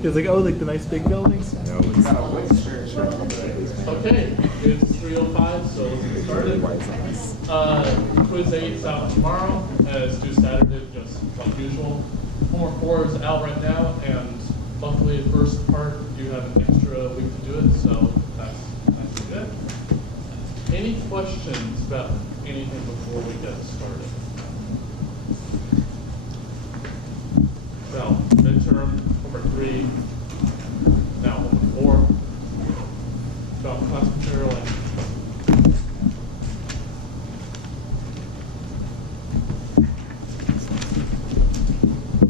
It's like, oh, like the nice big buildings? No, it's not. Okay, it's 3:05, so let's get started. Quiz 8 is out tomorrow, as due Saturday, just like usual. Homework 4 is out right now, and luckily the first part you have an extra week to do it, so that's good. Any questions about anything before we get started? Well, midterm, homework 3, now homework 4, about class material and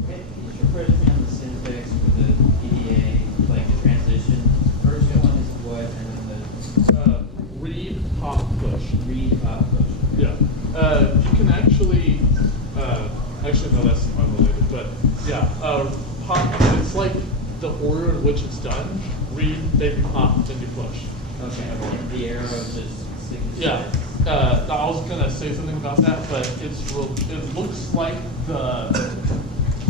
can you just refresh me on the syntax for the PDA, like the transition? First one is what, and then the read, pop, push. read, pop, push. Yeah. You can actually no, that's unrelated, but yeah, pop, it's like the order in which it's done. Read, then you pop, then you push. Okay, the arrow just signifies. Yeah. I was gonna say something about that, but it looks like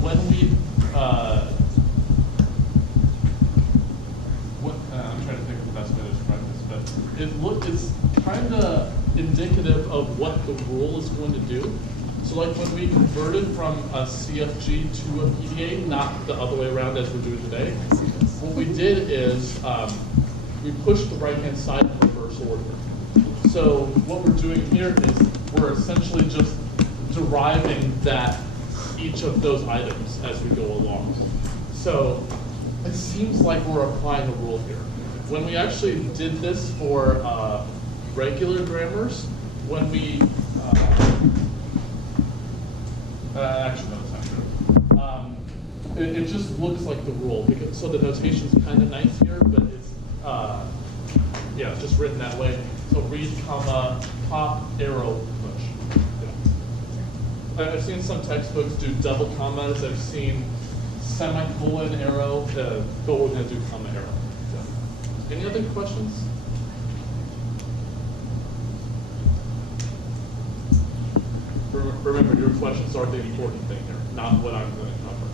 when we I'm trying to think of the best way to describe this, but it's kind of indicative of what the rule is going to do. So like when we converted from a CFG to a PDA, not the other way around as we're doing today, what we did is we pushed the right-hand side in reverse order. So what we're doing here is we're essentially just deriving each of those items as we go along. So it seems like we're applying a rule here. When we actually did this for regular grammars, when we actually, no, it's not true. It just looks like the rule. So the notation's kind of nice here, but it's yeah, just written that way. So read, comma, pop, arrow, push. Yeah. I've seen some textbooks do double commas. I've seen semicolon, arrow, but we're going to do comma, arrow. So. Any other questions? Remember, your questions are the important thing here, not what I'm going to cover.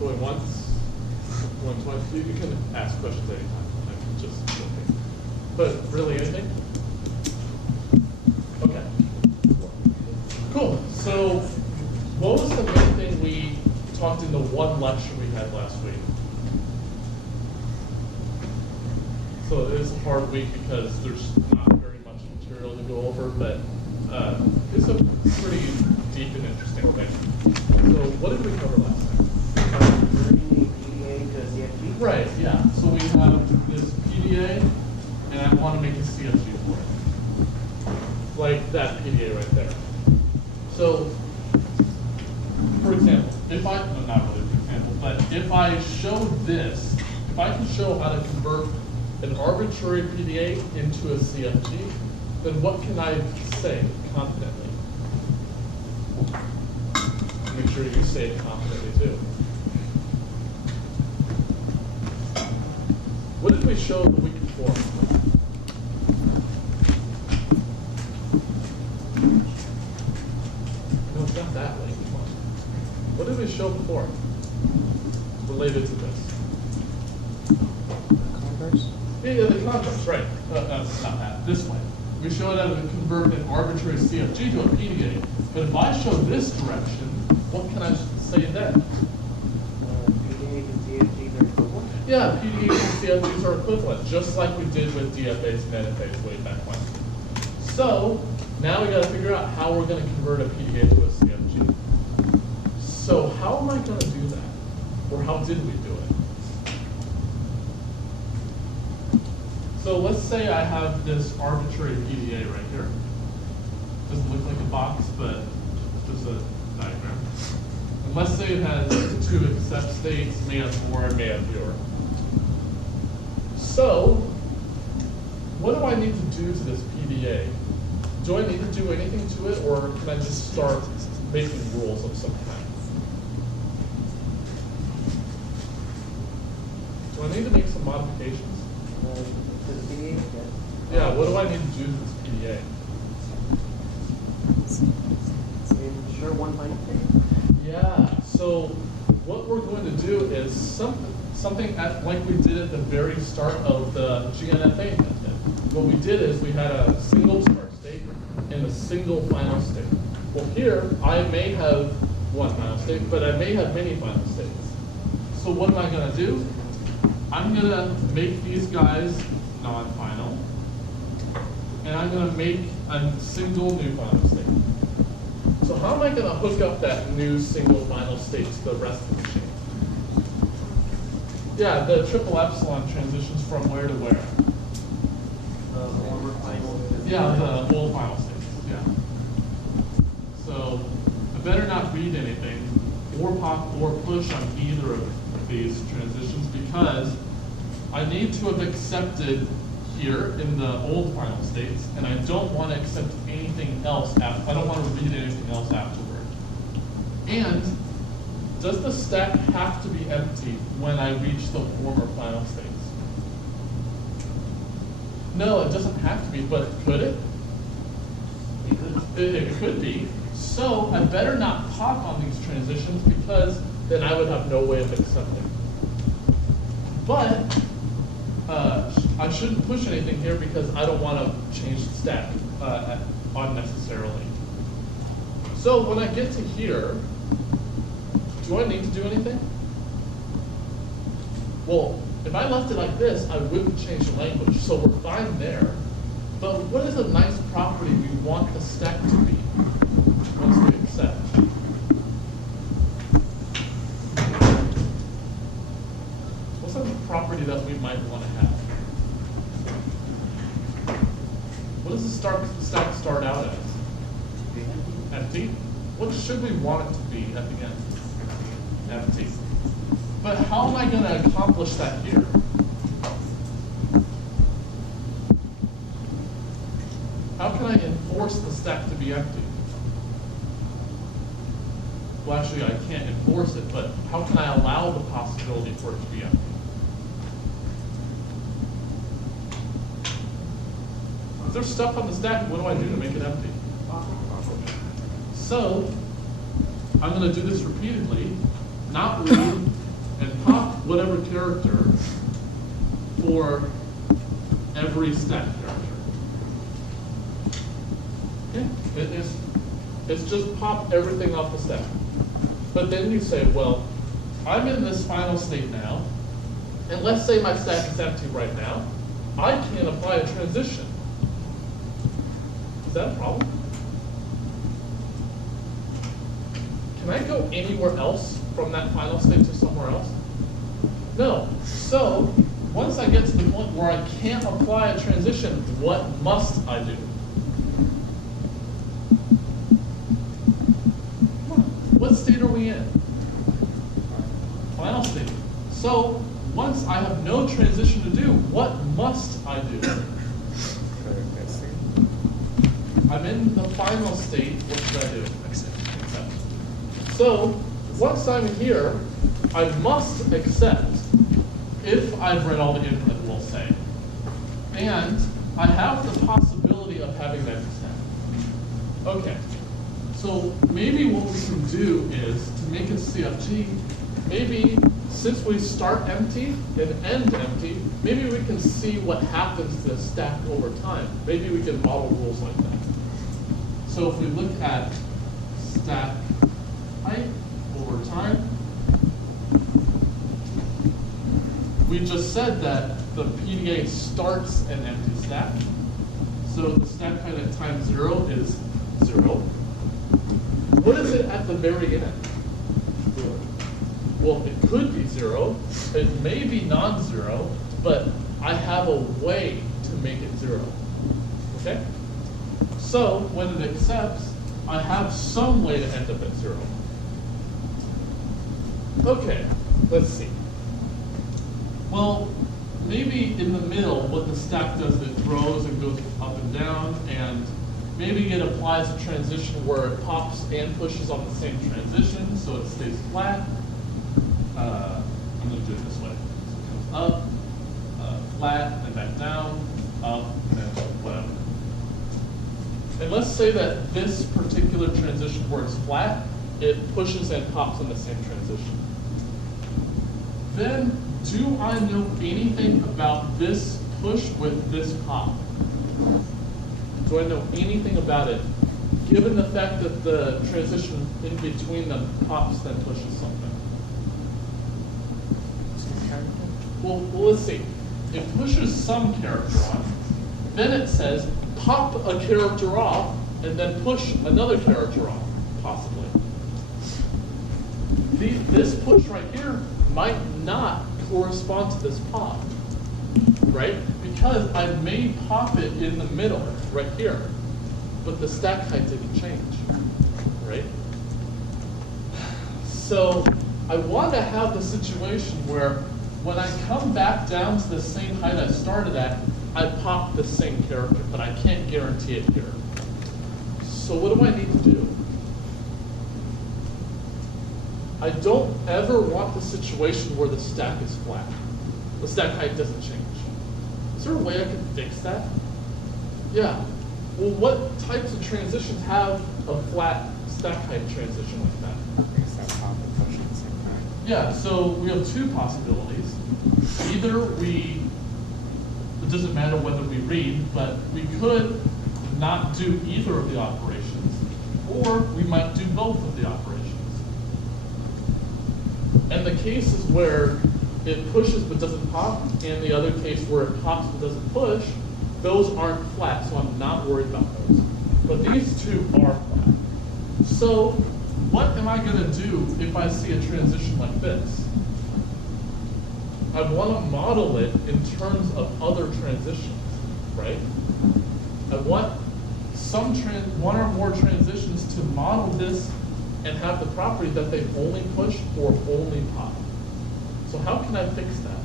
Going once, going twice. You can ask questions anytime. I'm just joking. But really, anything? Okay. Cool. So, what was the main thing we talked in the one lecture we had last week? So it is a hard week because there's not very much material to go over, but it's a pretty deep and interesting thing. So what did we cover last time? Converting PDA to CFG? Right, yeah. So we have this PDA, and I want to make a CFG for it. Like that PDA right there. So, for example, if I, well, not really for example, but if I show this, if I can show how to convert an arbitrary PDA into a CFG, then what can I say confidently? Make sure you say it confidently too. What did we show the week before? No, it's not that way. Come on. What did we show before related to this? Converse? Yeah, the converse, right. That's not that. This way. We showed how to convert an arbitrary CFG to a PDA. But if I show this direction, what can I say then? PDA and CFGs are equivalent? Yeah, PDAs and CFGs are equivalent, just like we did with DFAs and NFAs way back when. So now we got to figure out how we're going to convert a PDA to a CFG. So how am I going to do that? Or how did we do it? So let's say I have this arbitrary PDA right here. Doesn't look like a box, but just a diagram. And let's say it has 2 accept states, may have more, may have fewer. So what do I need to do to this PDA? Do I need to do anything to it, or can I just start making rules of some kind? Do I need to make some modifications? To the PDA? Yeah, what do I need to do to this PDA? Ensure one line of thing? Yeah, so So what we're going to do is something like we did at the very start of the GNFA method. What we did is we had a single start state and a single final state. Well, here I may have one final state, but I may have many final states. So what am I going to do? I'm going to make these guys non-final, and I'm going to make a single new final state. So how am I going to hook up that new single final state to the rest of the chain? Yeah, the triple epsilon transitions from where to where? Yeah, the whole final states, yeah. So I better not read anything or pop or push on either of these transitions because I need to have accepted here in the old final states, and I don't want to accept anything else after. I don't want to read anything else afterward. And does the stack have to be empty when I reach the former final states? No, it doesn't have to be, but could it? It could be. So I better not pop on these transitions because then I would have no way of accepting. But I shouldn't push anything here because I don't want to change the stack unnecessarily. So when I get to here, do I need to do anything? Well, if I left it like this, I wouldn't change the language, so we're fine there. But what is a nice property we want the stack to be once we accept? What's a property that we might want to have? What does the stack start out as? Empty. What should we want it to be at the end? Empty. But how am I going to accomplish that here? How can I enforce the stack to be empty? Well, actually, I can't enforce it, but how can I allow the possibility for it to be empty? If there's stuff on the stack, what do I do to make it empty? So, I'm going to do this repeatedly, not read, and pop whatever character for every stack character. Okay? It's just pop everything off the stack. But then you say, well, I'm in this final state now, and let's say my stack is empty right now. I can't apply a transition. Is that a problem? Can I go anywhere else from that final state to somewhere else? No. So once I get to the point where I can't apply a transition, what must I do? What state are we in? Final state. So once I have no transition to do, what must I do? I'm in the final state, what should I do? Accept. So once I'm here, I must accept if I've read all the input, we'll say. And I have the possibility of having that extend. Okay, so maybe what we can do is, to make a CFG, maybe since we start empty and end empty, maybe we can see what happens to the stack over time. Maybe we can model rules like that. So if we look at stack height over time, we just said that the PDA starts an empty stack. So the stack height at time 0 is 0. What is it at the very end? Well, it could be 0. It may be non-zero, but I have a way to make it 0. Okay? So when it accepts, I have some way to end up at 0. Okay, let's see. Well, maybe in the middle, what the stack does is it grows and goes up and down, and maybe it applies a transition where it pops and pushes on the same transition, so it stays flat. I'm going to do it this way. So it comes up, flat, and back down, up, and whatever. And let's say that this particular transition where it's flat it pushes and pops in the same transition. Then, do I know anything about this push with this pop? Do I know anything about it, given the fact that the transition in between them pops then pushes something? Well, let's see. It pushes some character on. Then it says, pop a character off, and then push another character off, possibly. This push right here might not correspond to this pop, right? Because I may pop it in the middle, right here, but the stack height didn't change, right? So I want to have the situation where when I come back down to the same height I started at, I pop the same character, but I can't guarantee it here. So what do I need to do? I don't ever want the situation where the stack is flat. The stack height doesn't change. Is there a way I can fix that? Yeah. Well, what types of transitions have a flat stack height transition like that? Yeah, so we have two possibilities. Either it doesn't matter whether we read, but we could not do either of the operations, or we might do both of the operations. And the cases where it pushes but doesn't pop, and the other case where it pops but doesn't push, those aren't flat, so I'm not worried about those. But these two are flat. So what am I going to do if I see a transition like this? I want to model it in terms of other transitions, right? I want one or more transitions to model this and have the property that they only push or only pop. So how can I fix that?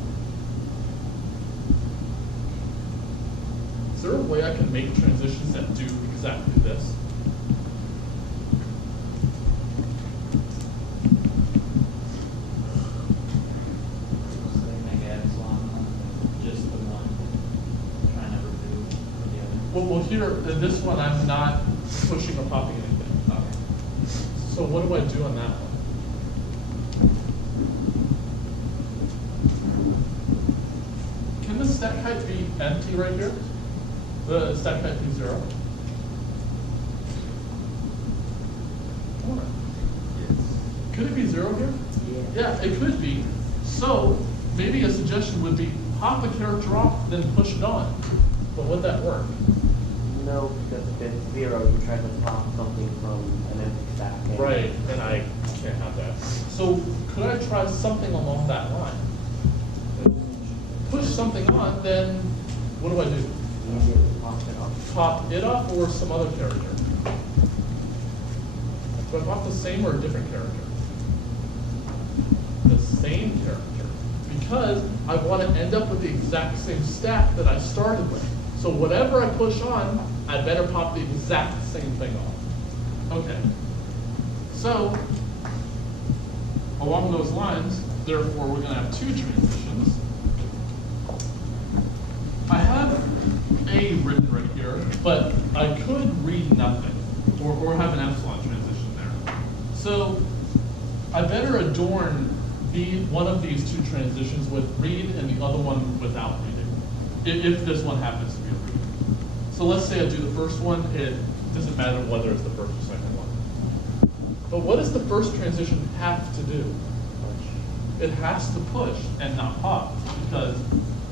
Is there a way I can make transitions that do exactly this? Well, here, in this one, I'm not pushing or popping anything. Okay. So what do I do on that one? Can the stack height be empty right here? The stack height be 0? Yes. Could it be 0 here? Yeah, it could be. So maybe a suggestion would be pop a character off, then push it on. But would that work? No, because if it's 0, you try to pop something from an empty stack. Right, and I can't have that. So could I try something along that line? Push something on, then what do I do? Pop it off. Pop it off or some other character? Do I pop the same or a different character? The same character. Because I want to end up with the exact same stack that I started with. So whatever I push on, I better pop the exact same thing off. Okay. So, along those lines, therefore, we're going to have two transitions. I have A written right here, but I could read nothing, or have an epsilon transition there. So, I better adorn one of these two transitions with read and the other one without reading, if this one happens to be a read. So let's say I do the first one, it doesn't matter whether it's the first or second one. But what does the first transition have to do? It has to push and not pop, because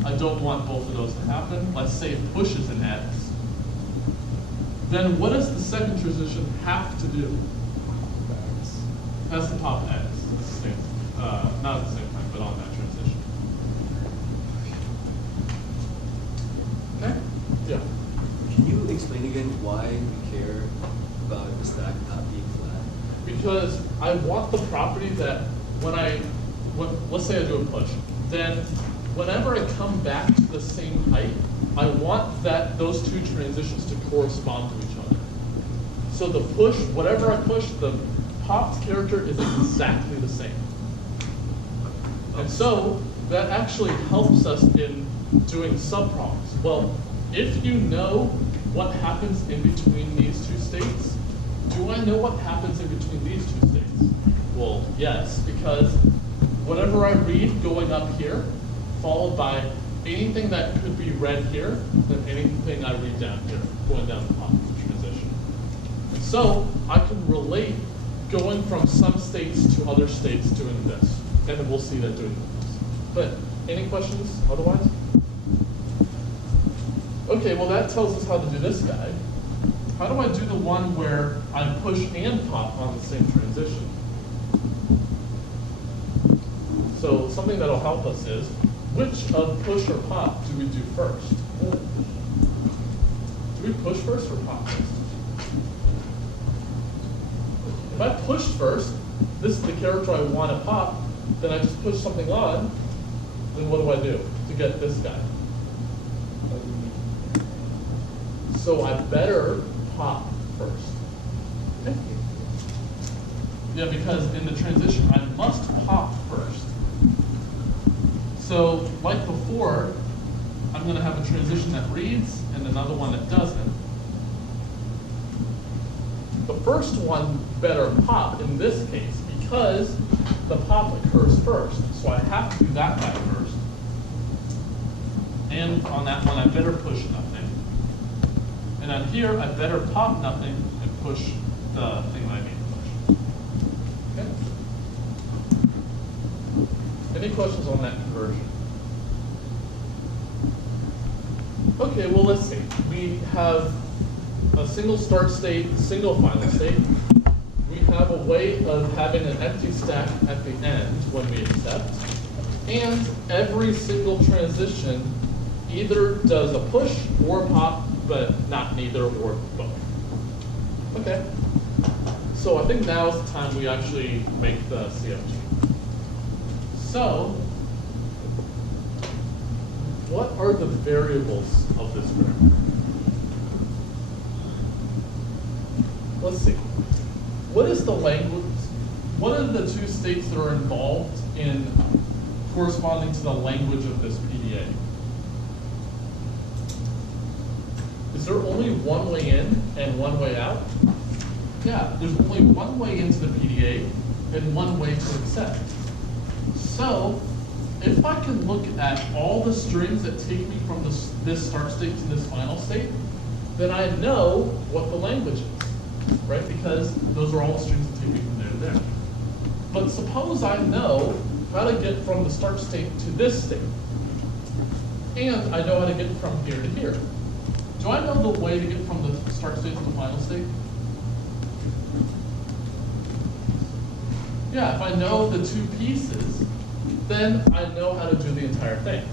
I don't want both of those to happen. Let's say it pushes an X. Then what does the second transition have to do? It has to pop X. Not at the same time, but on that transition. Okay? Yeah. Can you explain again why we care about the stack not being flat? Because I want the property that let's say I do a push, then whenever I come back to the same height, I want those two transitions to correspond to each other. So the push, whatever I push, the popped character is exactly the same. And so that actually helps us in doing subproblems. Well, if you know what happens in between these two states, do I know what happens in between these two states? Well, yes, because whatever I read going up here, followed by anything that could be read here, then anything I read down here, going down the positive transition. And so I can relate going from some states to other states doing this, and then we'll see that doing this. But any questions otherwise? Okay, well that tells us how to do this guy. How do I do the one where I push and pop on the same transition? So something that'll help us is, which of push or pop do we do first? Do we push first or pop first? If I push first, this is the character I want to pop, then I just push something on, then what do I do to get this guy? So I better pop first. Okay? Yeah, because in the transition, I must pop first. So like before, I'm going to have a transition that reads and another one that doesn't. The first one better pop in this case because the pop occurs first. So I have to do that guy first. And on that one, I better push nothing. And on here, I better pop nothing and push the thing that I need to push. Okay? Any questions on that conversion? Okay, well let's see. We have a single start state, single final state. We have a way of having an empty stack at the end when we accept. And every single transition either does a push or pop, but not neither or both. Okay. So I think now is the time we actually make the CFG. So, what are the variables of this graph? Let's see. What is the language? What are the two states that are involved in corresponding to the language of this PDA? Is there only one way in and one way out? Yeah, there's only one way into the PDA and one way to accept. So, if I can look at all the strings that take me from this start state to this final state, then I know what the language is, right? Because those are all the strings that take me from there to there. But suppose I know how to get from the start state to this state, and I know how to get from here to here. Do I know the way to get from the start state to the final state? Yeah, if I know the two pieces, then I know how to do the entire thing.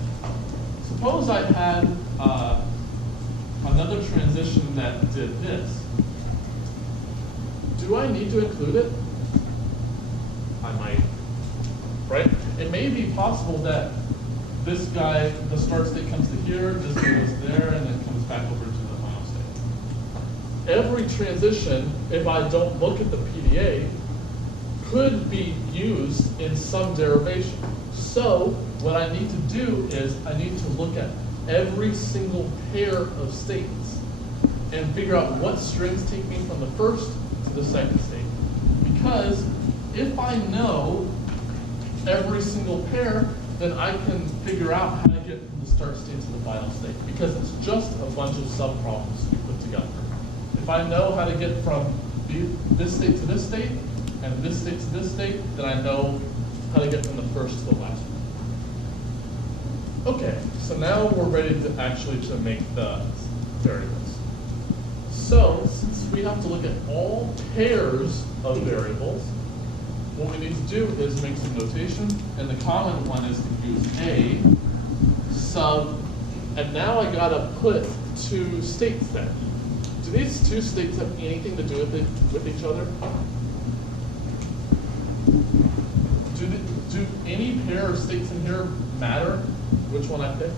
Suppose I had another transition that did this. Do I need to include it? I might, right? It may be possible that this guy, the start state comes to here, this goes there, and then comes back over to the final state. Every transition, if I don't look at the PDA, could be used in some derivation. So what I need to do is I need to look at every single pair of states and figure out what strings take me from the first to the second state. Because if I know every single pair, then I can figure out how to get from the start state to the final state, because it's just a bunch of subproblems we put together. If I know how to get from this state to this state, and this state to this state, then I know how to get from the first to the last one. Okay, so now we're ready to actually make the variables. So, since we have to look at all pairs of variables, what we need to do is make some notation, and the common one is to use A sub, and now I gotta put two states there. Do these two states have anything to do with each other? Do any pair of states in here matter which one I pick?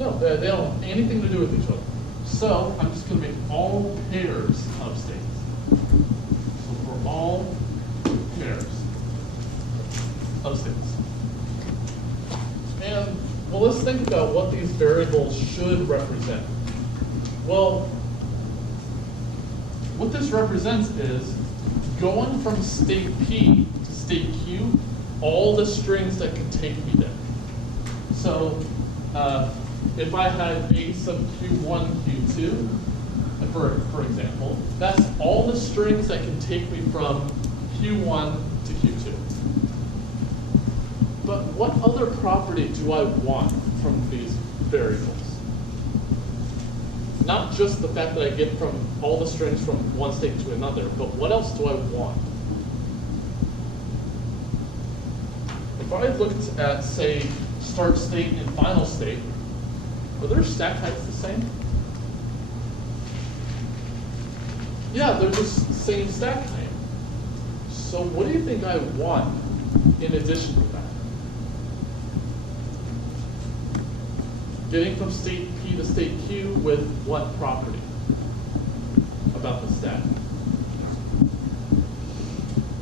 No, they don't have anything to do with each other. So I'm just going to make all pairs of states. So for all pairs of states. And well, let's think about what these variables should represent. Well, what this represents is going from state P to state Q, all the strings that can take me there. So if I had A sub Q1, Q2, for example, that's all the strings that can take me from Q1 to Q2. But what other property do I want from these variables? Not just the fact that I get from all the strings from one state to another, but what else do I want? If I looked at, say, start state and final state, are their stack heights the same? Yeah, they're just the same stack height. So what do you think I want in addition to that? Getting from state P to state Q with what property about the stack?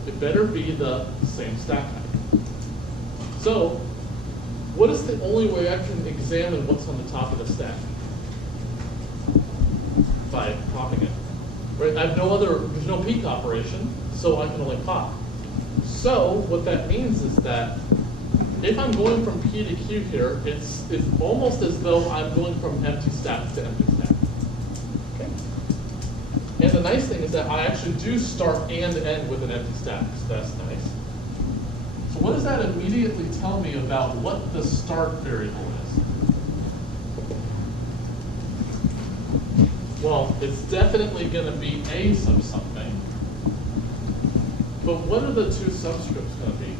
It better be the same stack height. So, what is the only way I can examine what's on the top of the stack? By popping it. Right? I have there's no peak operation, so I can only pop. So, what that means is that if I'm going from P to Q here, it's almost as though I'm going from empty stack to empty stack. Okay. And the nice thing is that I actually do start and end with an empty stack, so that's nice. So what does that immediately tell me about what the start variable is? Well, it's definitely going to be A sub something. But what are the two subscripts going to be?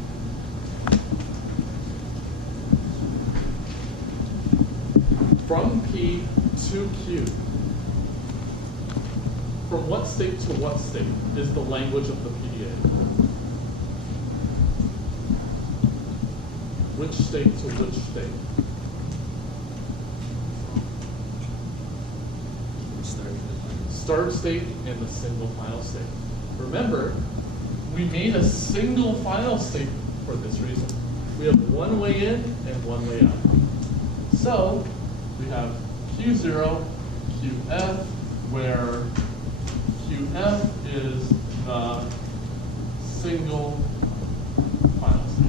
From P to Q. From what state to what state is the language of the PDA? Which state to which state? Start state and the single final state. Remember, we made a single final state for this reason. We have one way in and one way out. So we have Q0, QF, where QF is the single final state.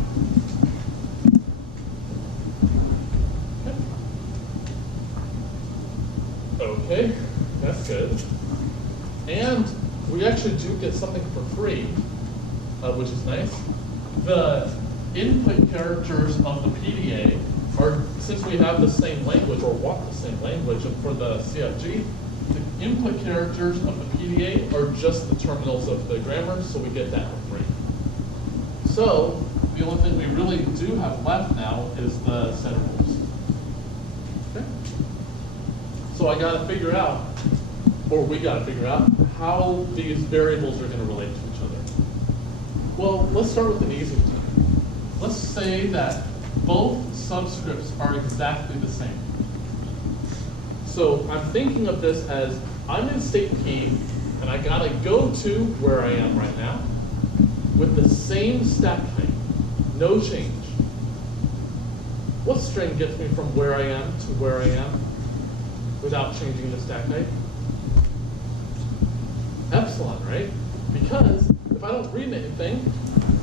Okay, that's good. And we actually do get something for free, which is nice. The input characters of the PDA are, since we have the same language or want the same language for the CFG, the input characters of the PDA are just the terminals of the grammar, so we get that for free. So the only thing we really do have left now is the set rules. Okay. So I got to figure out, or we got to figure out, how these variables are going to relate to each other. Well, let's start with an easy one. Let's say that both subscripts are exactly the same. So I'm thinking of this as I'm in state P, and I got to go to where I am right now with the same stack height, no change. What string gets me from where I am to where I am without changing the stack height? Epsilon, right? Because if I don't read anything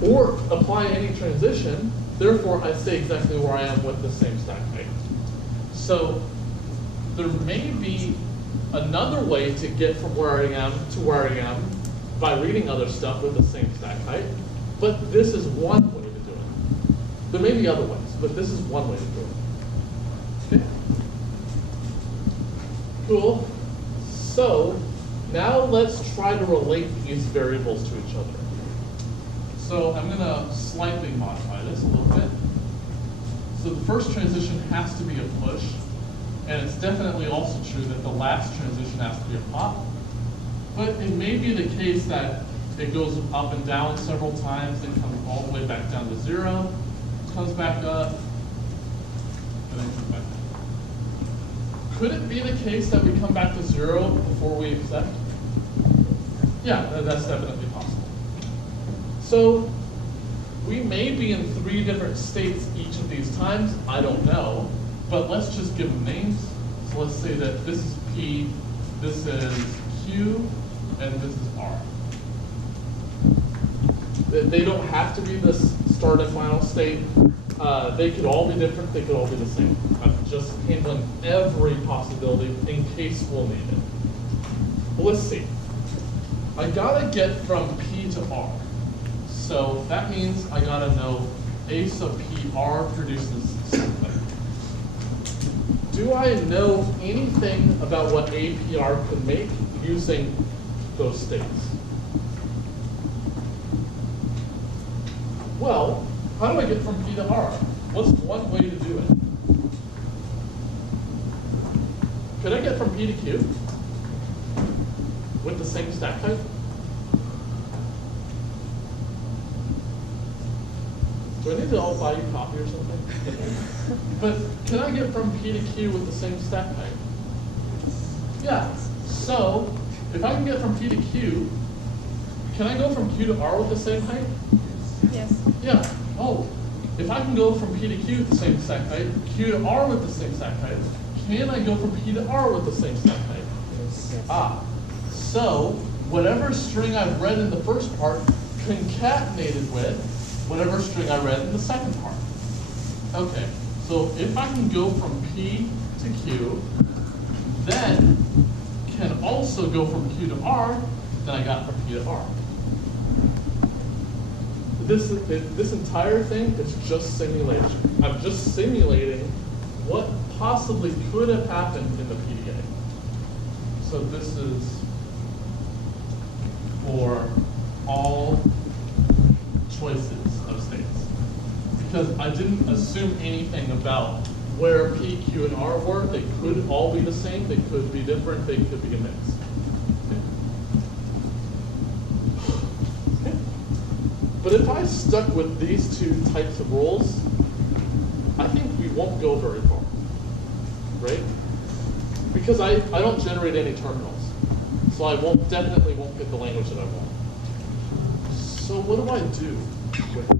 or apply any transition, therefore I stay exactly where I am with the same stack height. So there may be another way to get from where I am to where I am by reading other stuff with the same stack height, but this is one way to do it. There may be other ways, but this is one way to do it. Okay. Cool. So now let's try to relate these variables to each other. So I'm going to slightly modify this a little bit. So the first transition has to be a push, and it's definitely also true that the last transition has to be a pop. But it may be the case that it goes up and down several times, then comes all the way back down to 0, comes back up, and then comes back down. Could it be the case that we come back to 0 before we accept? Yeah, that's definitely possible. So we may be in 3 different states each of these times, I don't know, but let's just give them names. So let's say that this is P, this is Q, and this is R. They don't have to be the start and final state. They could all be different, they could all be the same. I'm just handling every possibility in case we'll need it. But let's see. I gotta get from P to R. So that means I gotta know A sub PR produces something. Do I know anything about what APR could make using those states? Well, how do I get from P to R? What's one way to do it? Could I get from P to Q with the same stack type? Do I need to all buy you coffee or something? But can I get from P to Q with the same stack type? Yeah. So if I can get from P to Q, can I go from Q to R with the same height? Yes. Yeah. Oh, if I can go from P to Q with the same stack height, Q to R with the same stack height, can I go from P to R with the same stack height? Yes. Ah. So whatever string I've read in the first part concatenated with whatever string I read in the second part. Okay, so if I can go from P to Q, then can also go from Q to R, then I got from P to R. This entire thing is just simulation. I'm just simulating what possibly could have happened in the PDA. So this is for all choices of states. Because I didn't assume anything about where P, Q, and R were. They could all be the same, they could be different, they could be a mix. Okay. But if I stuck with these two types of rules, I think we won't go very far, right? Because I don't generate any terminals. So I definitely won't get the language that I want. So what do I do with it?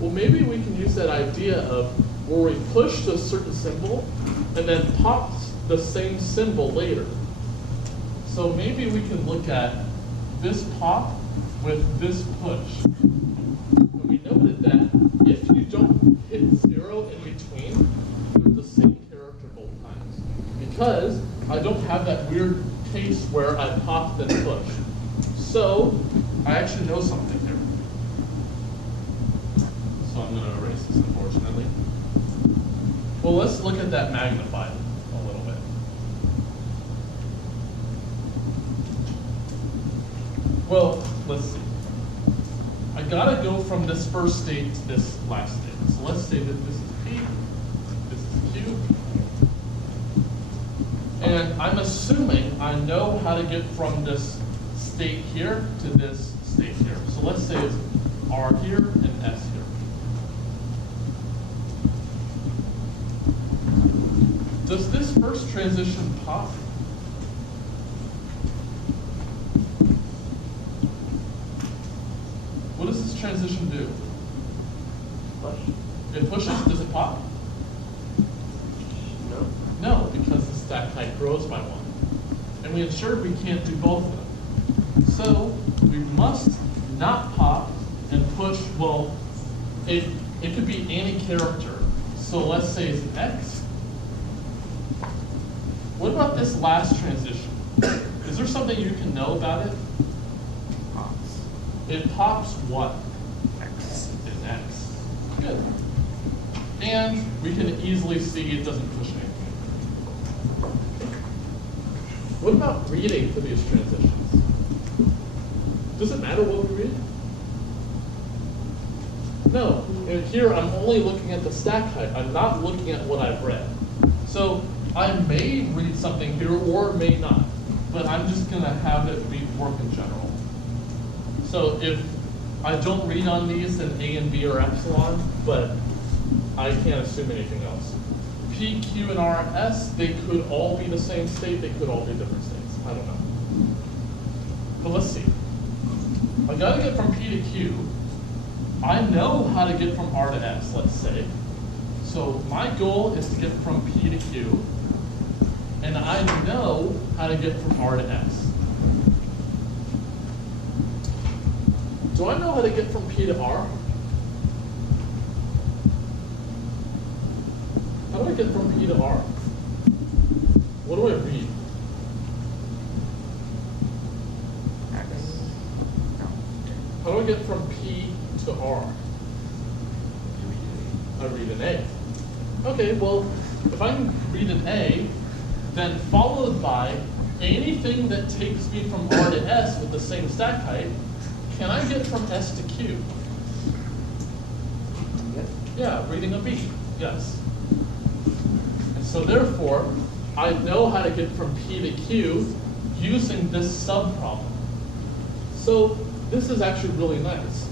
Well, maybe we can use that idea of where we push to a certain symbol and then pop the same symbol later. So maybe we can look at this pop with this push. And we noted that if you don't hit 0 in between, they're the same character both times. Because I don't have that weird case where I pop then push. So I actually know something here. So I'm going to erase this, unfortunately. Well, let's look at that magnified a little bit. Well, let's see. I gotta go from this first state to this last state. So let's say that this is P, this is Q. And I'm assuming I know how to get from this state here to this state here. So let's say it's R here and S here. Does this first transition pop? What does this transition do? Push? It pushes, does it pop? No. No, because the stack height grows by 1. And we ensured we can't do both of them. So we must not pop and push, well, it could be any character. So let's say it's X. What about this last transition? Is there something you can know about it? Pops. It pops what? X. It's X. Good. And we can easily see it doesn't push anything. What about reading for these transitions? Does it matter what we read? No. And here I'm only looking at the stack height. I'm not looking at what I've read. So I may read something here or may not, but I'm just going to have it work in general. So if I don't read on these, then A and B are epsilon, but I can't assume anything else. P, Q, and R, S, they could all be the same state, they could all be different states. I don't know. But let's see. I gotta get from P to Q. I know how to get from R to S, let's say. So my goal is to get from P to Q. and I know how to get from R to S. Do I know how to get from P to R? How do I get from P to R? What do I read? X. No. How do I get from P to R? I read an A. Okay, well, if I can read an A, then followed by anything that takes me from R to S with the same stack height, can I get from S to Q? Yes. Yeah, reading a B, yes. And so therefore, I know how to get from P to Q using this subproblem. So this is actually really nice.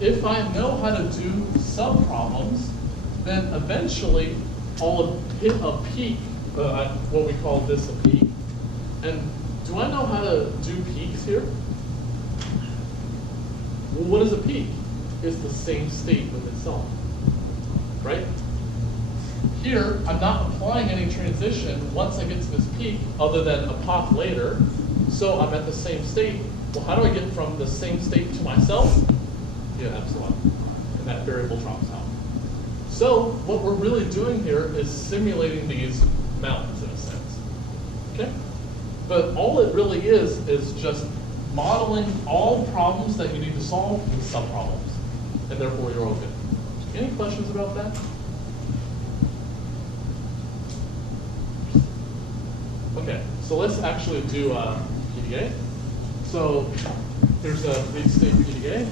If I know how to do subproblems, then eventually I'll hit a peak, what we call this a peak. And do I know how to do peaks here? Well, what is a peak? It's the same state with itself, right? Here, I'm not applying any transition once I get to this peak other than a pop later, so I'm at the same state. Well, how do I get from the same state to myself? Yeah, epsilon, and that variable drops out. So what we're really doing here is simulating these mountains in a sense, okay? But all it really is just modeling all problems that you need to solve in subproblems, and therefore you're all good. Any questions about that? Okay, so let's actually do PDA. So here's a lead state PDA,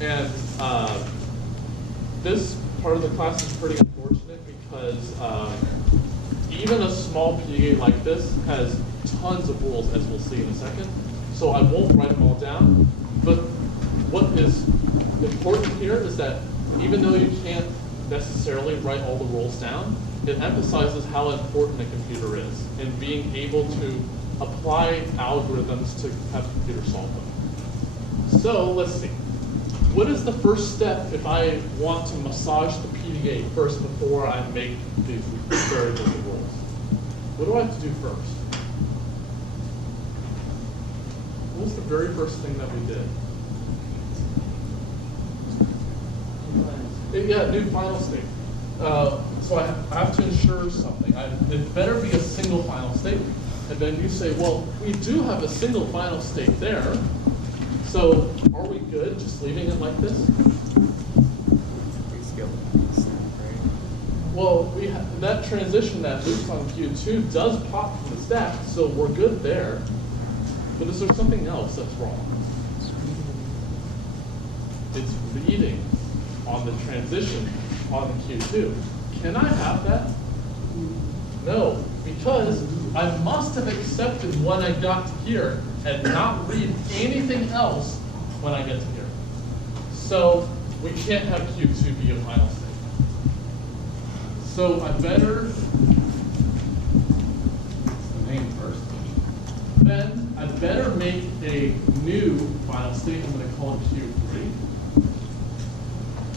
and this part of the class is pretty unfortunate because even a small PDA like this has tons of rules, as we'll see in a second. So I won't write them all down, but what is important here is that even though you can't necessarily write all the rules down, it emphasizes how important a computer is in being able to apply algorithms to have a computer solve them. So let's see. What is the first step if I want to massage the PDA first before I make these variables and rules? What do I have to do first? What was the very first thing that we did? Yeah, new final state. So I have to ensure something. It better be a single final state. And then you say, well, we do have a single final state there. So are we good just leaving it like this? Rescale, right? Well, that transition that loops on Q2 does pop from the stack, so we're good there. But is there something else that's wrong? It's reading on the transition on Q2. Can I have that? No, because I must have accepted when I got to here and not read anything else when I get to here. So we can't have Q2 be a final state. So I better then I better make a new final state. I'm going to call it Q3.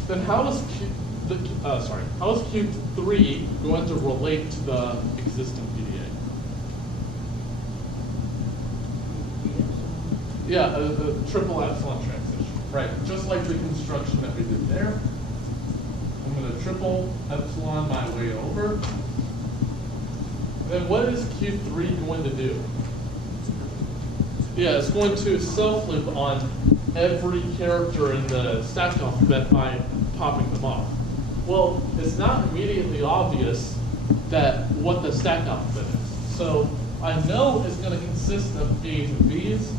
Then how is how is Q3 going to relate to the existing PDA? Yeah, the triple epsilon transition. Right, just like the construction that we did there. I'm going to triple epsilon my way over. Then what is Q3 going to do? Yeah, it's going to self-loop on every character in the stack alphabet by popping them off. Well, it's not immediately obvious that what the stack alphabet is. So I know it's going to consist of A's and B's,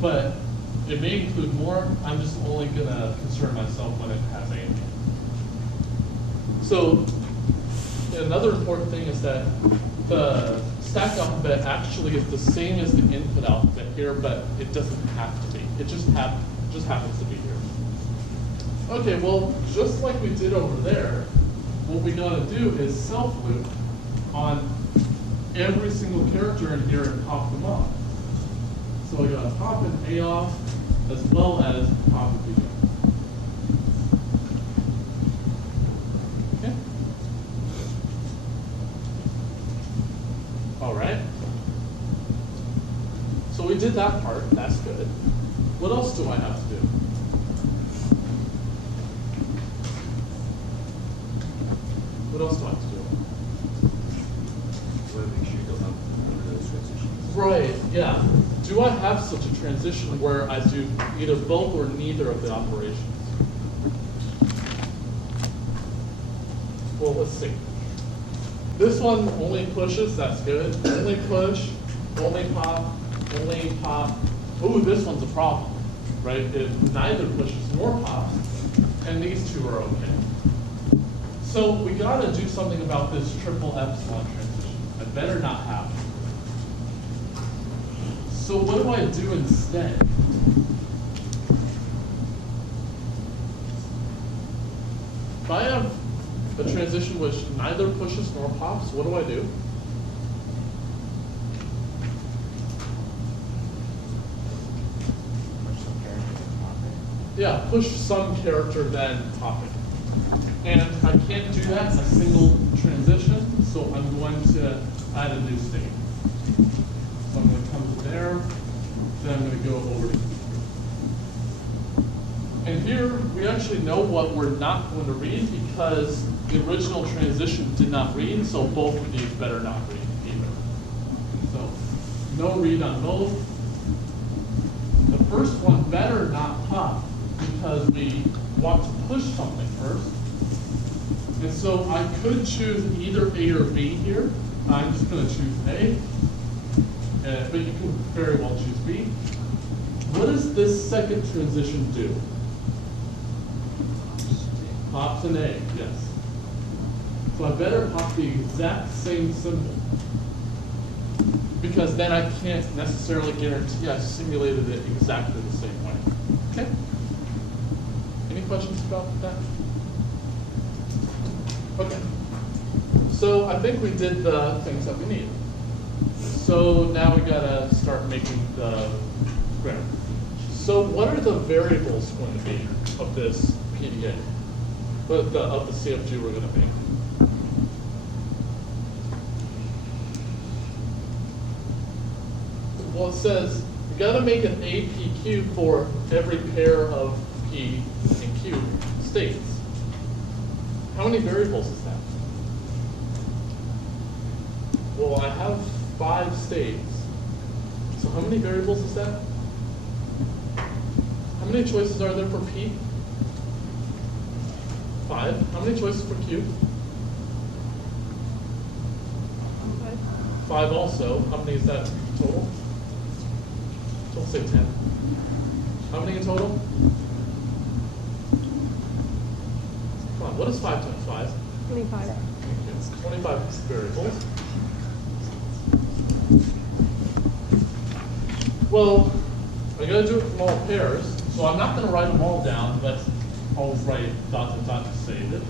but it may include more. I'm just only going to concern myself when it has A and B. So another important thing is that the stack alphabet actually is the same as the input alphabet here, but it doesn't have to be. It just happens to be here. Okay, well, just like we did over there, what we gotta do is self-loop on every single character in here and pop them off. So we gotta pop an A off as well as pop a B off. Okay? that part, that's good. What else do I have to do? What else do I have to do? You want to make sure you don't have one of those transitions. Right, yeah. Do I have such a transition where I do either both or neither of the operations? Well, let's see. This one only pushes, that's good. Only push, only pop, only pop. Ooh, this one's a problem, right? It neither pushes nor pops, and these two are okay. So we gotta do something about this triple epsilon transition. I better not have it. So what do I do instead? If I have a transition which neither pushes nor pops, what do I do? Push some character to pop it. Yeah, push some character, then pop it. And I can't do that in a single transition, so I'm going to add a new state. So I'm going to come to there, then I'm going to go over to here. And here, we actually know what we're not going to read because the original transition did not read, so both of these better not read either. So, no read on both. The first one better not pop because we want to push something first. And so I could choose either A or B here. I'm just going to choose A, but you can very well choose B. What does this second transition do? Pops an A, yes. So I better pop the exact same symbol because then I can't necessarily guarantee I simulated it exactly the same way. Okay? Any questions about that? Okay. So I think we did the things that we need. So now we gotta start making the grammar. So what are the variables going to be of this PDA? Of the CFG we're going to make? Well, it says we got to make an APQ for every pair of P and Q states. How many variables is that? Well, I have 5 states. So how many variables is that? How many choices are there for P? 5. How many choices for Q? 5 also. How many is that total? Don't say 10. How many in total? Come on, what is 5 times 5? 25. It's 25 variables. Well, I gotta do it from all pairs, so I'm not gonna write them all down, but I'll write ... to save it.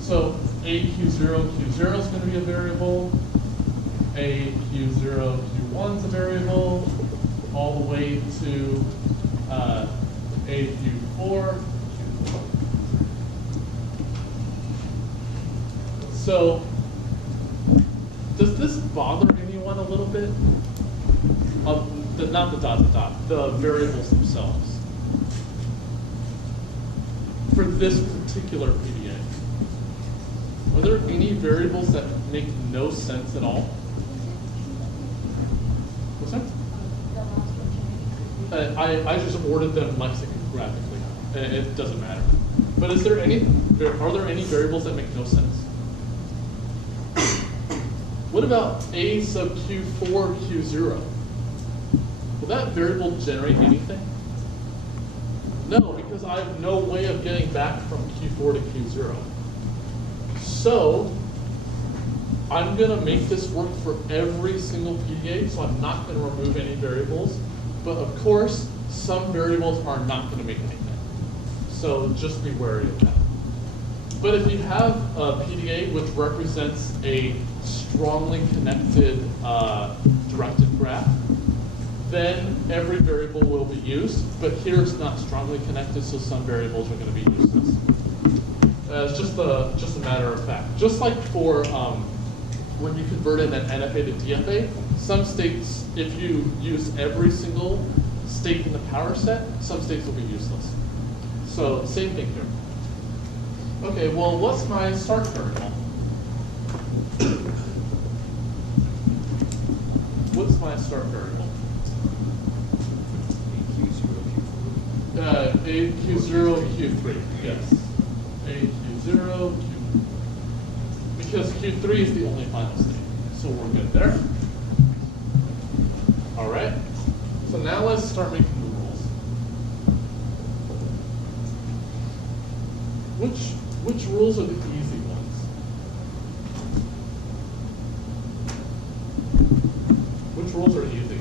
So AQ0, Q0 is going to be a variable. AQ0, Q1 is a variable. All the way to AQ4. So does this bother anyone a little bit? Not the ... the variables themselves. For this particular PDA, are there any variables that make no sense at all? What's that? I just ordered them lexicographically. It doesn't matter. But is there any? Are there any variables that make no sense? What about A sub Q4 Q0? Will that variable generate anything? No, because I have no way of getting back from Q4 to Q0. So I'm going to make this work for every single PDA, so I'm not going to remove any variables. But of course, some variables are not going to make anything. So just be wary of that. But if you have a PDA which represents a strongly connected directed graph, then every variable will be used, but here it's not strongly connected, so some variables are going to be useless. It's just a matter of fact. Just like for when you convert in an NFA to DFA, some states, if you use every single state in the power set, some states will be useless. So same thing here. Okay, well, what's my start variable? What's my start variable? AQ0, Q3, yes. AQ0, Q3. Because Q3 is the only final state. So we're good there. All right. So now let's start making the rules. Which rules are the easy ones? Which rules are easy?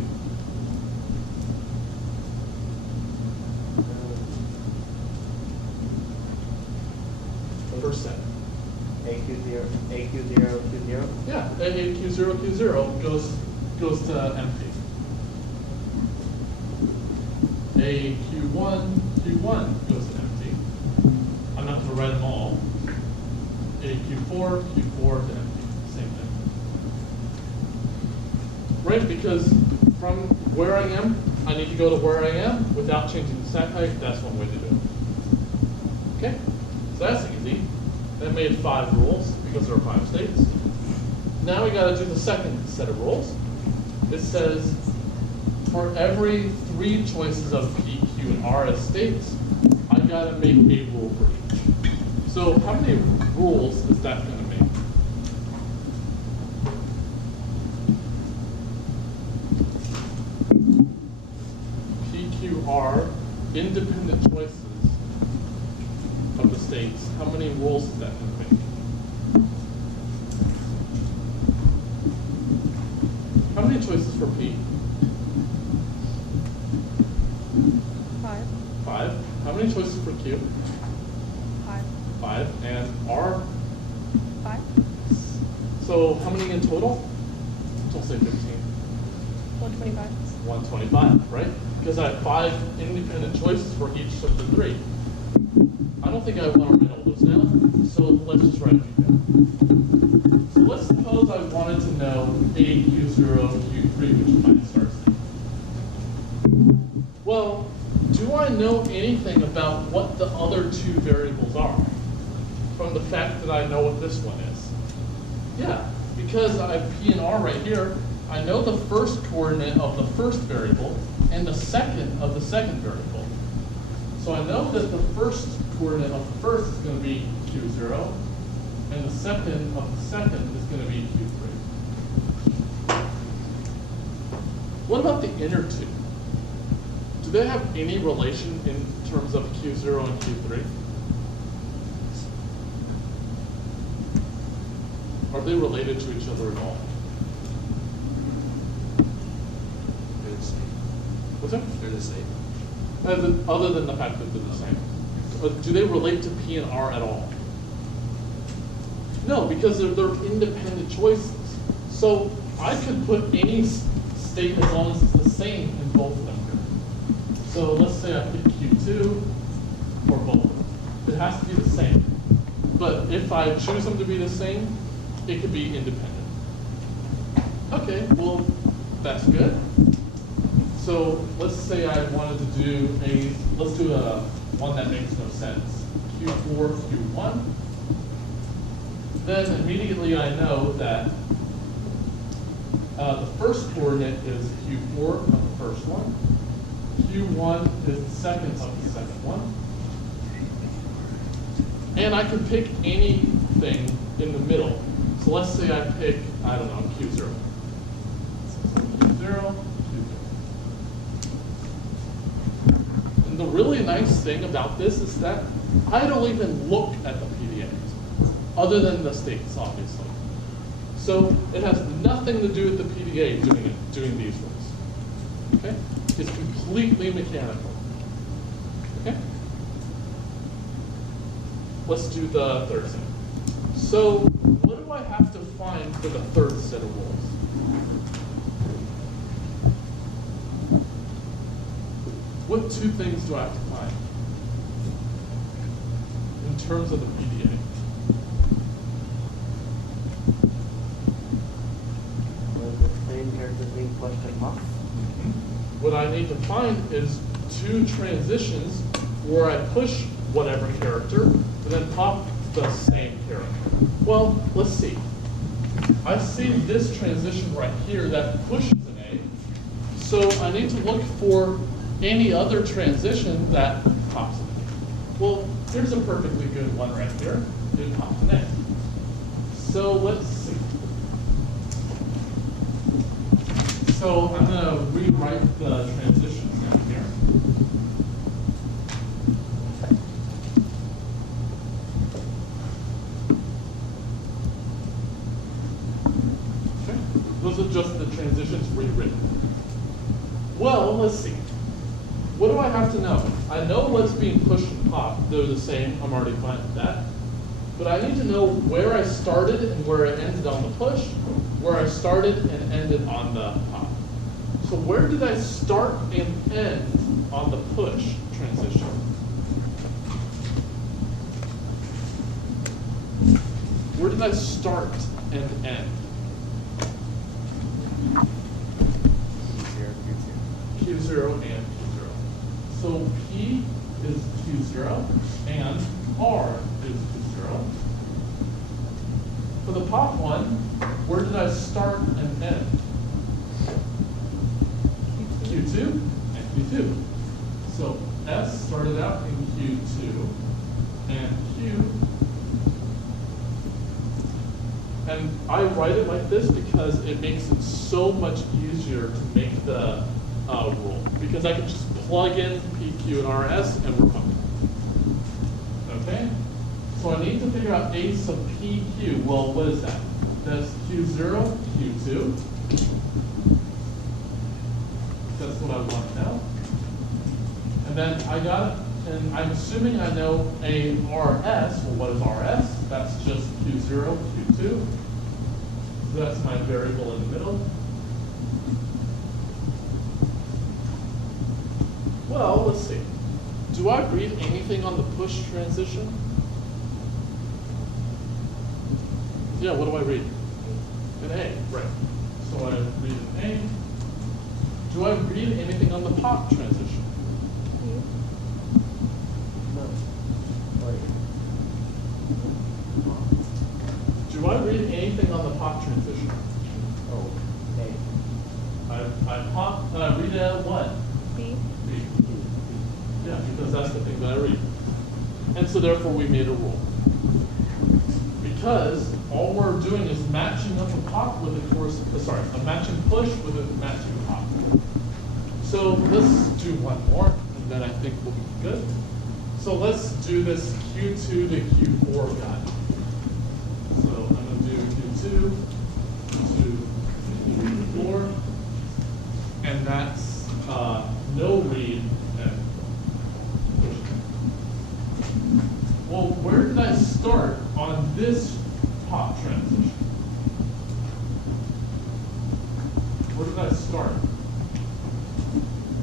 First set. AQ0, Q0. Yeah, AQ0, Q0 goes to empty. AQ1, Q1 goes to empty. I'm not going to write them all. AQ4, Q4 to empty. Same thing. Right, because from where I am, I need to go to where I am without changing the stack height. That's one way to do it. Okay, so that's easy. That made 5 rules because there are 5 states. Now we got to do the second set of rules. It says for every 3 choices of P, Q, and R as states, I got to make a rule for each. So how many rules is that going to make? P, Q, R, independent choices of the states. How many rules is that going to make? How many choices for P? 5. 5. How many choices for Q? 5. 5. And R? 5. So how many in total? Don't say 15. 125. 125, right? Because I have 5 independent choices for each of the 3. I don't think I want to write all those down, so let's just write a few down. So let's suppose I wanted to know A, Q0, Q3, which is my start state. Well, do I know anything about what the other 2 variables are from the fact that I know what this one is? Yeah, because I have P and R right here, I know the first coordinate of the first variable and the second of the second variable. So I know that the first coordinate of the first is going to be Q0, and the second of the second is going to be Q3. What about the inner 2? Do they have any relation in terms of Q0 and Q3? Are they related to each other at all? They're the same. What's that? They're the same. Other than the fact that they're the same. Do they relate to P and R at all? No, because they're independent choices. So I could put any state as long as it's the same in both of them. So let's say I pick Q2 for both of them. It has to be the same. But if I choose them to be the same, it could be independent. Okay, well, that's good. So let's say I wanted to do let's do a one that makes no sense. Q4, Q1. Then immediately I know that the first coordinate is Q4 of the first one. Q1 is the second of the second one. And I can pick anything in the middle. So let's say I pick, I don't know, Q0. So Q0, And the really nice thing about this is that I don't even look at the PDA, other than the states, obviously. So it has nothing to do with the PDA doing these rules. Okay? It's completely mechanical. Okay? Let's do the third set. So what do I have to find for the third set of rules? What 2 things do I have to find in terms of the PDA? The same characteristic being pushed and pumped. What I need to find is two transitions where I push whatever character and then pop the same character. Well, let's see. I see this transition right here that pushes an A. So I need to look for any other transition that pops an A. Well, here's a perfectly good one right here. It popped an A. So let's see. So I'm going to rewrite the transitions down here. Okay. Those are just the transitions rewritten. Well, let's see. What do I have to know? I know what's being pushed and popped. They're the same. I'm already fine with that. But I need to know where I started and where I ended on the push, where I started and ended on the pop. So where did I start and end on the push transition? Where did I start and end? Q0 and Q0. So P is Q0 and R is Q0. For the pop one, where did I start and end? Q2 and Q2. So S started out in Q2 and Q. And I write it like this because it makes it so much easier to make the rule. Because I can just plug in PQ and RS and we're fine. Okay? So I need to figure out A sub PQ. Well, what is that? That's Q0, Q2. That's what I want now. And then I got it, and I'm assuming I know a RS. Well, what is RS? That's just Q0, Q2. So that's my variable in the middle. Well, let's see. Do I read anything on the push transition? Yeah, what do I read? An A, right. So I read an A. Do I read anything on the pop transition? No. Do I read anything on the pop transition? Oh, A. I pop, and I read a what? B. B. Yeah, because that's the thing that I read. And so therefore we made a rule. Because all we're doing is matching up a pop with a course, a matching push with a matching pop. So let's do one more, and then I think we'll be good. So let's do this Q2 to Q4 guy. So I'm going to do Q2 to Q4, and that's no read and push. Well, where did I start on this pop transition? Where did I start?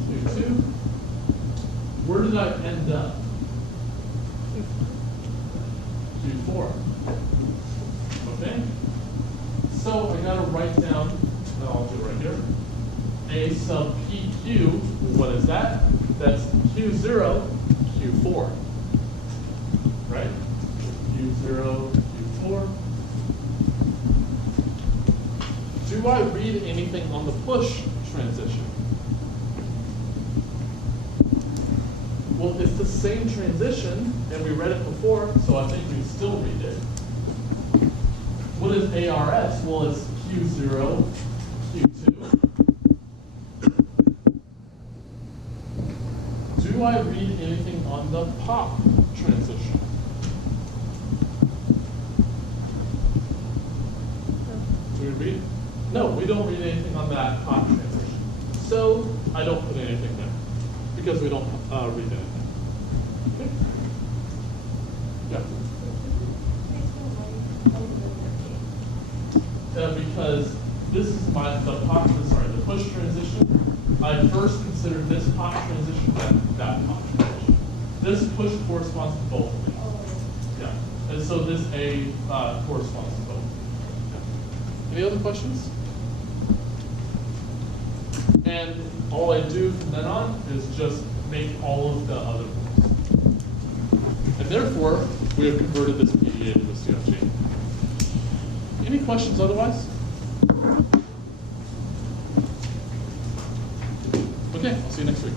Q2. Where did I end up? Q4. Okay? So I gotta write down, I'll do it right here. A sub PQ, what is that? That's Q0, Q4. Right? Q0, Q4. Do I read anything on the push transition? Well, it's the same transition, and we read it before, so I think we still read it. What is ARS? Well, it's Q0, Q2. Do I read anything on the pop transition? Do we read? No, we don't read anything on that pop transition. So I don't put anything there because we don't read anything. Okay. Yeah. Because this is the push transition. I first considered this pop transition and that pop transition. This push corresponds to both of these. Yeah. And so this A corresponds to both. Yeah. Any other questions? And all I do from then on is just make all of the other rules. And therefore, we have converted this PDA to a CFG. Any questions otherwise? Okay, I'll see you next week.